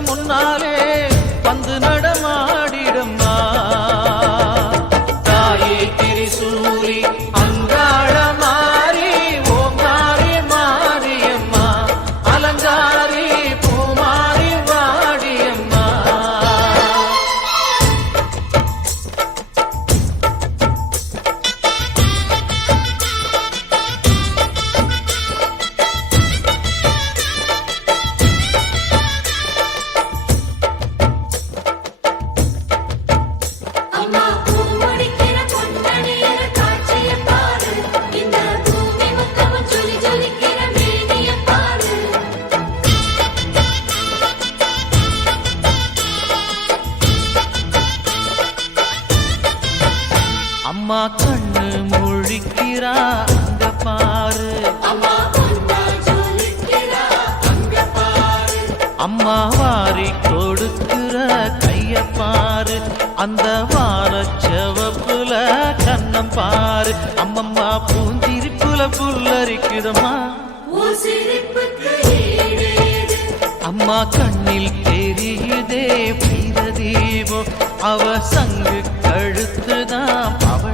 முன்னாலே முழிக்கிறா அங்க பாரு. அம்மா வாரி கொடுக்கிற கைய பாரு. அந்த வார செவப்புல கண்ணம் பாரு. அம்மம்மா பூஞ்சிரிப்புல புல்லரிக்குதம்மா. அம்மா கண்ணில் தெரியுதே வீரதீபம் அவ சங்கு கழுத்துதான் பவளமாகும்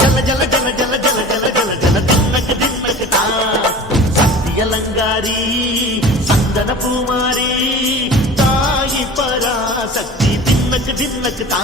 జల జల జల జల జల జల జల జల తిన్నక తిన్నకతా సత్యలంగారి సందన పూమారి తాయి పరాశక్తి తిన్నక తిన్నకతా